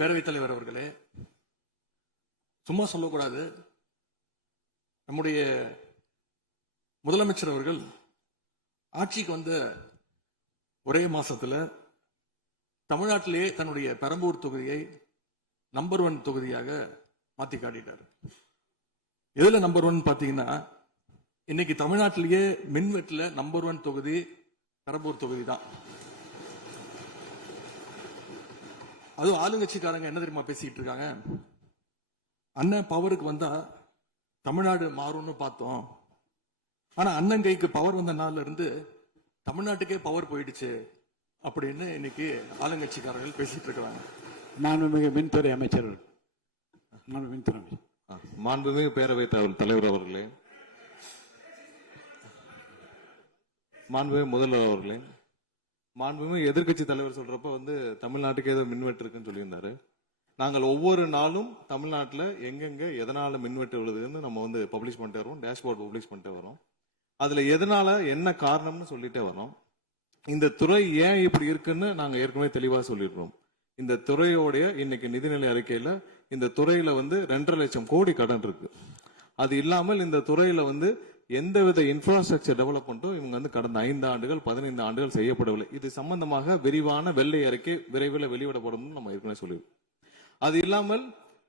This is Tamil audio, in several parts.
பேரவைத் தலைவர் அவர்களே, சும்மா சொல்லக்கூடாது. நம்முடைய முதலமைச்சர் அவர்கள் ஆட்சிக்கு வந்த ஒரே மாசத்துல தமிழ்நாட்டிலே தன்னுடைய பெரம்பூர் தொகுதியை நம்பர் 1 தொகுதியாக மாத்தி காட்டிட்டார். எதுல நம்பர் 1 பாத்தீங்கன்னா, இன்னைக்கு தமிழ்நாட்டிலேயே மின்வெட்டுல நம்பர் 1 தொகுதி பெரம்பூர் தொகுதி தான். அதுவும் ஆளுங்கட்சிக்காரங்க என்ன தெரியுமா பேசிட்டு இருக்காங்க, அண்ணன் பவருக்கு வந்தா தமிழ்நாடு மாறும்னு பார்த்தோம், ஆனா அண்ணன் கைக்கு பவர் வந்த நாள்ல இருந்து தமிழ்நாட்டுக்கே பவர் போயிடுச்சு அப்படின்னு இன்னைக்கு ஆளுங்கட்சிக்காரர்கள் பேசிட்டு இருக்கிறாங்க. மாண்புமிகு மின்துறை அமைச்சர், மாண்புமிகு பேரவைத் தலைவர் அவர்களே, மாண்புமிகு முதல்வர் அவர்களே, மாண்புமிகு எதிர்கட்சி தலைவர் சொல்றப்ப தமிழ்நாட்டுக்கு ஏதோ மின்வெட்டு இருக்குன்னு சொல்லியிருந்தாரு. நாங்கள் ஒவ்வொரு நாளும் தமிழ்நாட்டில் எங்கெங்க எதனால மின்வெட்டு விழுதுன்னு நம்ம பப்ளிஷ் பண்ணிட்டே வரோம், டேஷ்போர்ட் பப்ளிஷ் பண்ணிட்டே வரோம். அதுல எதனால என்ன காரணம்னு சொல்லிட்டே வரோம். இந்த துறை ஏன் இப்படி இருக்குன்னு நாங்க ஏற்கனவே தெளிவா சொல்லிடுறோம். இந்த துறையோடைய இன்னைக்கு நிதிநிலை அறிக்கையில இந்த துறையில 2.5 லட்சம் கோடி கடன் இருக்கு. அது இல்லாமல் இந்த துறையில எந்தவித இன்ஃப்ராஸ்ட்ரக்சர் டெவலப்மெண்ட்டும் இவங்க கடந்த 5 ஆண்டுகள் 15 ஆண்டுகள் செய்யப்படவில்லை. இது சம்பந்தமாக விரிவான வெள்ளை அறிக்கை விரைவில் வெளியிடப்படும் நம்ம ஏற்கனவே சொல்லிடுவோம். அது இல்லாமல்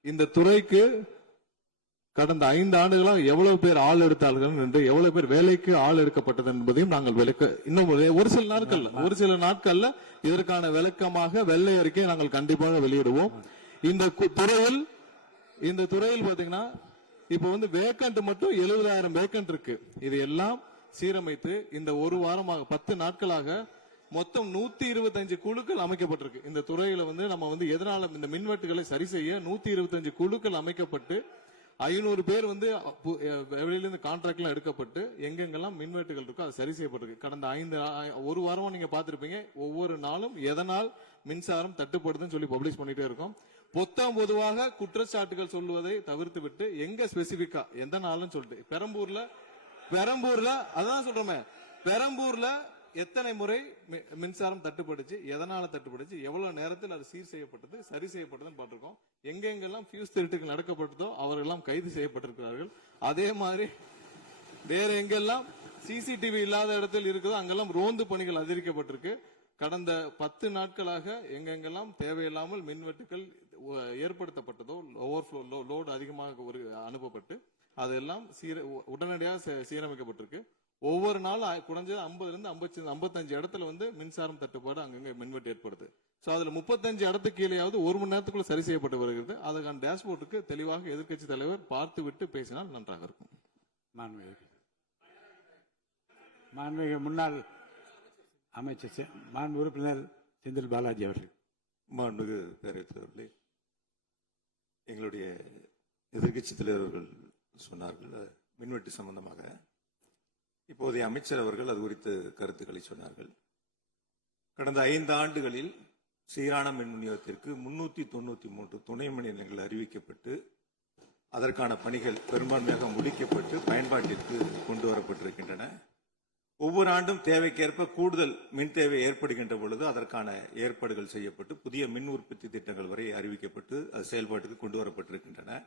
இந்த துறைக்கு கடந்த 5 ஆண்டுகளாக எவ்வளவு பேர் ஆள் எடுத்தார்கள் என்று, எவ்வளவு பேர் வேலைக்கு ஆள் எடுக்கப்பட்டது என்பதையும் நாங்கள் இன்னும் ஒரு சில நாட்கள்ல இதற்கான விளக்கமாக வெள்ளை அறிக்கையை நாங்கள் கண்டிப்பாக வெளியிடுவோம். இந்த துறையில் பாத்தீங்கன்னா இப்ப வேக்கண்ட் மட்டும் 70,000 வேக்கண்ட் இருக்கு. இது எல்லாம் சீரமைத்து இந்த ஒரு வாரமாக 10 நாட்களாக மொத்தம் 125 குழுக்கள் அமைக்கப்பட்டிருக்கு. இந்த துறையில நம்ம எதனால இந்த மின்வெட்டுகளை சரி செய்ய 125 குழுக்கள் அமைக்கப்பட்டு 500 பேர் வெளியிலிருந்து கான்ட்ராக்ட் எல்லாம் எடுக்கப்பட்டு எங்கெங்கெல்லாம் மின்வெட்டுகள் இருக்கோ அது சரி செய்யப்பட்டிருக்கு. கடந்த ஒரு வாரமா நீங்க பாத்திருப்பீங்க, ஒவ்வொரு நாளும் எதனால் மின்சாரம் தட்டுப்படுதுன்னு சொல்லி பப்ளிஷ் பண்ணிட்டே இருக்கோம். பொதுவாக குற்றச்சாட்டுகள் சொல்லுவதை தவிர்த்து விட்டு எங்க ஸ்பெசிபிக்கா எந்த நாள்னு சொல்லிட்டு பெரம்பூர்ல அதான் சொல்றோமே, பெரம்பூர்ல எத்தனை முறை மின்சாரம் தட்டுப்படுச்சு, எதனால தட்டுப்படுச்சு, எவ்வளவு நேரத்தில் அது சீர் செய்யப்பட்டது, சரி செய்யப்பட்டதுன்னு பார்த்திருக்கோம். எங்கெங்கெல்லாம் ஃபியூஸ் திருட்டுகள் நடக்கப்பட்டதோ அவர்களெல்லாம் கைது செய்யப்பட்டிருக்கிறார்கள். அதே மாதிரி வேற எங்கெல்லாம் சிசிடிவி இல்லாத இடத்தில் இருக்குதோ அங்கெல்லாம் ரோந்து பணிகள் அதிகரிக்கப்பட்டிருக்கு. கடந்த 10 நாட்களாக எங்கெங்கெல்லாம் தேவையில்லாமல் மின்வெட்டுகள் ஏற்படுத்தப்பட்டதோ, ஓவர்ஃப்ளோ லோடு அதிகமாக அனுப்பப்பட்டு அதெல்லாம் உடனடியாக சீரமைக்கப்பட்டிருக்கு. ஒவ்வொரு நாளும் குறைஞ்சது 50 to 55 இடத்துல மின்சாரம் தட்டுப்பாடு அங்கங்க மின்வெட்டு ஏற்படுது. அதுல 35 இடத்துக்கு கீழேயாவது 1 மணி நேரத்துக்குள்ள சரி செய்யப்பட்டு வருகிறது. அதுக்கான டேஷ்போர்டுக்கு தெளிவாக எதிர்கட்சி தலைவர் பார்த்து விட்டு பேசினால் நன்றாக இருக்கும். மாண்புமிகு முன்னாள் அமைச்சர் மாண்பு உறுப்பினர் செந்தில் பாலாஜி அவர்கள். மாண்புமிகு பேரவைத் தலைவர்களே, எங்களுடைய எதிர்கட்சி தலைவர்கள் சொன்னார்கள் மின்வெட்டு சம்பந்தமாக. இப்போதைய அமைச்சர் அவர்கள் அது குறித்து கருத்துக்களை சொன்னார்கள். கடந்த 5 ஆண்டுகளில் சீரான மின் விநியோகத்திற்கு 393 துணை மின் நிலையங்கள் அறிவிக்கப்பட்டு அதற்கான பணிகள் பெரும்பான்மையாக முடிக்கப்பட்டு பயன்பாட்டிற்கு கொண்டு வரப்பட்டிருக்கின்றன. ஒவ்வொரு ஆண்டும் தேவைக்கேற்ப கூடுதல் மின் தேவை ஏற்படுகின்ற பொழுது அதற்கான ஏற்பாடுகள் செய்யப்பட்டு புதிய மின் உற்பத்தி திட்டங்கள் வரை அறிவிக்கப்பட்டு அது செயல்பாட்டுக்கு கொண்டு வரப்பட்டிருக்கின்றன.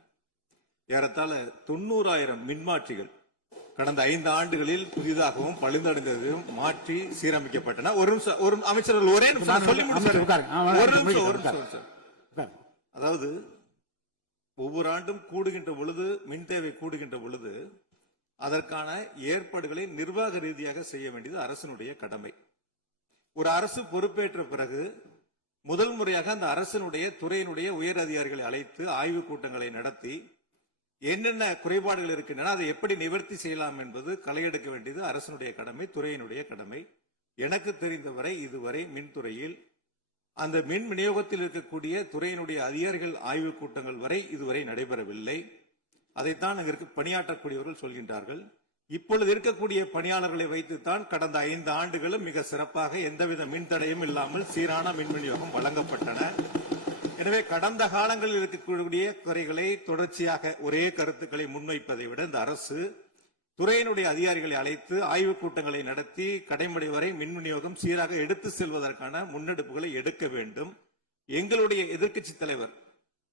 ஏறத்தாழ 90,000 மின்மாற்றிகள் கடந்த 5 ஆண்டுகளில் புதிதாகவும் பழுந்தடைந்ததையும் மாற்றி சீரமைக்கப்பட்டன. ஒரு அமைச்சர்கள் ஒரே அதாவது ஒவ்வொரு ஆண்டும் கூடுகின்ற பொழுது மின் தேவை கூடுகின்ற பொழுது அதற்கான ஏற்பாடுகளை நிர்வாக ரீதியாக செய்ய வேண்டியது அரசினுடைய கடமை. ஒரு அரசு பொறுப்பேற்ற பிறகு முதல் முறையாக அந்த அரசினுடைய துறையினுடைய உயர் அதிகாரிகளை அழைத்து ஆய்வுக் கூட்டங்களை நடத்தி என்னென்ன குறைபாடுகள் இருக்கின்றன, அதை எப்படி நிவர்த்தி செய்யலாம் என்பது களையெடுக்க வேண்டியது அரசினுடைய கடமை, துறையினுடைய கடமை. எனக்கு தெரிந்தவரை இதுவரை மின்துறையில் அந்த மின் விநியோகத்தில் இருக்கக்கூடிய துறையினுடைய அதிகாரிகள் ஆய்வுக் கூட்டங்கள் வரை இதுவரை நடைபெறவில்லை. அதைத்தான் அங்கு பணியாற்றக்கூடியவர்கள் சொல்கின்றார்கள். இப்பொழுது இருக்கக்கூடிய பணியாளர்களை வைத்துத்தான் கடந்த 5 ஆண்டுகளும் மிக சிறப்பாக எந்தவித மின்தடையும் இல்லாமல் சீரான மின் விநியோகம் வழங்கப்பட்டன. எனவே கடந்த காலங்களில் இருக்கக்கூடிய குறைகளை தொடர்ச்சியாக ஒரே கருத்துக்களை முன்வைப்பதை விட இந்த அரசு துறையினுடைய அதிகாரிகளை அழைத்து ஆய்வுக் கூட்டங்களை நடத்தி கடைமுறை வரை மின் விநியோகம் சீராக எடுத்து செல்வதற்கான முன்னெடுப்புகளை எடுக்க வேண்டும். எங்களுடைய எதிர்க்கட்சி தலைவர்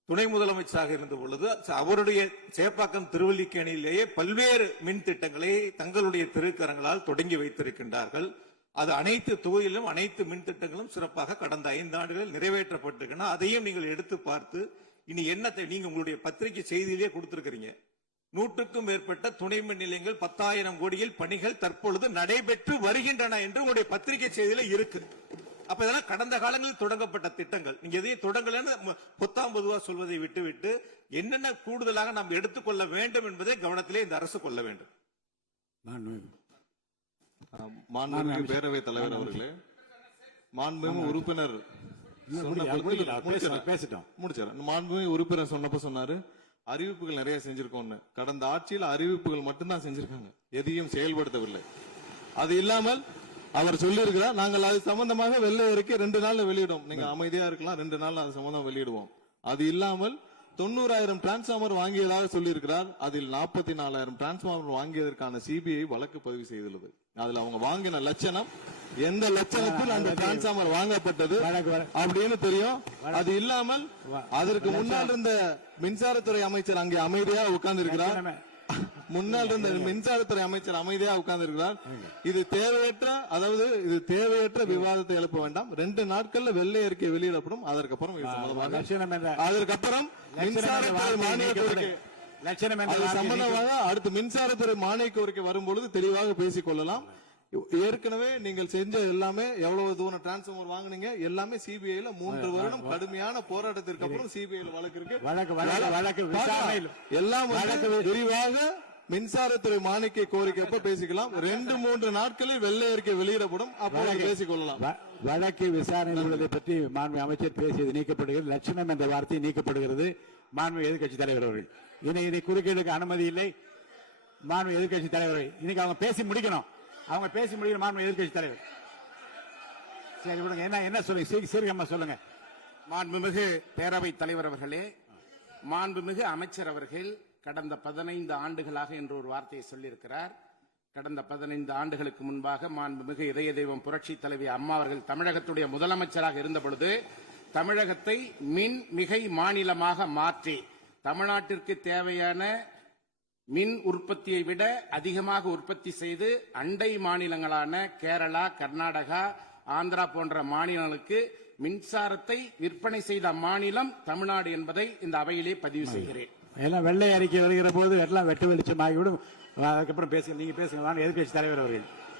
துணை முதலமைச்சராக இருந்த பொழுது அவருடைய சேப்பாக்கம் திருவல்லிக்கேணியிலேயே பல்வேறு மின் திட்டங்களை தங்களுடைய திருக்கரங்களால் தொடங்கி வைத்திருக்கின்றார்கள். அது அனைத்து தொகுதியிலும் அனைத்து மின் திட்டங்களும் சிறப்பாக கடந்த 5 ஆண்டுகளில் நிறைவேற்றப்பட்டிருக்கின்றன. அதையும் நீங்கள் எடுத்து பார்த்து இனி என்னத்தை நீங்க உங்களுடைய பத்திரிகை செய்தியிலேயே கொடுத்திருக்கிறீங்க. 100க்கும் மேற்பட்ட துணை மின் நிலையங்கள் 10,000 கோடியில் பணிகள் தற்பொழுது நடைபெற்று வருகின்றன என்று உங்களுடைய பத்திரிகை செய்தியில இருக்கு. அப்ப இதெல்லாம் கடந்த காலங்களில் தொடங்கப்பட்ட திட்டங்கள். நீங்க எதையும் தொடங்கலன்னு பொத்தாம் பொதுவா சொல்வதை விட்டுவிட்டு என்னென்ன கூடுதலாக நாம் எடுத்துக்கொள்ள வேண்டும் என்பதை கவனத்திலே இந்த அரசு கொள்ள வேண்டும். மாண்புமிகு பேரவைத் தலைவர் அவர்களே, மாண்புமிகு உறுப்பினர் மாண்புமிகு உறுப்பினர் சொன்னப்ப சொன்னாரு அறிவிப்புகள் நிறைய செஞ்சிருக்கோம்னு. கடந்த ஆட்சியில் அறிவிப்புகள் மட்டும்தான் செஞ்சிருக்காங்க, எதையும் செயல்படுத்தவில்லை. அது இல்லாமல் அவர் சொல்லியிருக்கிறார், நாங்கள் அது சம்பந்தமாக வெள்ளை அறிக்கை 2 நாள்ல வெளியிடும். நீங்க அமைதியா இருக்கலாம், 2 நாள் அது சம்பந்தம் வெளியிடுவோம். அது இல்லாமல் 90,000 டிரான்ஸ்பார்மர் வாங்கியதாக சொல்லியிருக்கிறார். அதில் 44,000 டிரான்ஸ்பார்மர் வாங்கியதற்கான சிபிஐ வழக்கு பதிவு செய்துள்ளது. அதுல அவங்க வாங்கின லட்சணம், எந்த லட்சணத்தில் அந்த டிரான்ஸ்பார்மர் வாங்கப்பட்டது அப்படின்னு தெரியும். அது இல்லாமல் அதற்கு முன்னால் இருந்த மின்சாரத்துறை அமைச்சர் அங்கே அமைதியா உட்கார்ந்து இருக்கிறார். முன்னால் இருந்த மின்சாரத்துறை அமைச்சர் அமைதியா உட்கார்ந்து இருக்கிறார். இது தேவையற்ற விவாதத்தை எழுப்ப வேண்டாம். 2 நாட்கள்ல வெள்ளை அறிக்கை வெளியிடப்படும். அதற்கப்புறம் அதற்கப்புறம் மின்சாரத்துறை மானிய கோரிக்கை சம்பந்தமாக அடுத்து மின்சாரத்துறை மானிய கோரிக்கை வரும்பொழுது தெளிவாக பேசிக் கொள்ளலாம். ஏற்கனவே நீங்கள் செஞ்ச எல்லாமே எவ்வளவு தூரம் டிரான்ஸ்பார்மர் வாங்குனீங்க எல்லாமே சிபிஐல 3 வருடம் கடுமையான போராட்டத்திற்கு அப்புறம் சிபிஐல வழக்கு இருக்கு. எல்லாம் விரிவாக மின்சாரத்துறை மானிய கோரிக்கை எப்ப பேசிக்கலாம். 2-3 நாட்களில் வெள்ளை அறிக்கை வெளியிடப்படும், அப்போது பேசிக் கொள்ளலாம். வழக்கு விசாரணை உள்ளதை பற்றி மாண்பு அமைச்சர் பேசியது நீக்கப்படுகிறது. லட்சணம் என்ற வார்த்தை நீக்கப்படுகிறது. மாண்பு எதிர்க்கட்சி தலைவர் அவர்கள் இதை குறுக்கீடுக்கு அனுமதி இல்லை. மாண்பு எதிர்க்கட்சி தலைவர்கள் இன்னைக்கு அவங்க பேசி முடிக்கணும். மாண்பு எதிர்க்கட்சி தலைவர் சரி விடுங்க. என்ன சொல்லுங்க, சீக்கிரமா சொல்லுங்க. மாண்புமிகு பேரவைத் தலைவர் அவர்களே, மாண்புமிகு அமைச்சர் அவர்கள் கடந்த 15 ஆண்டுகளாக என்று ஒரு வார்த்தையை சொல்லியிருக்கிறார். கடந்த 15 ஆண்டுகளுக்கு முன்பாக மாண்புமிகு இதய தெய்வம் புரட்சி தலைவி அம்மா அவர்கள் தமிழகத்துடைய முதலமைச்சராக இருந்த பொழுது தமிழகத்தை மின் மிகை மாநிலமாக மாற்றி தமிழ்நாட்டிற்கு தேவையான மின் உற்பத்தியை விட அதிகமாக உற்பத்தி செய்து அண்டை மாநிலங்களான கேரளா, கர்நாடகா, ஆந்திரா போன்ற மாநிலங்களுக்கு மின்சாரத்தை விற்பனை செய்த மாநிலம் தமிழ்நாடு என்பதை இந்த அவையிலே பதிவு செய்கிறேன். எல்லாம் வெள்ளை அறிக்கை வருகிற போது எல்லாம் வெட்டு வெளிச்சமாகிவிடும். அதுக்கப்புறம் நீங்க பேசுங்க. எதிர்க்கட்சி தலைவர் அவர்கள்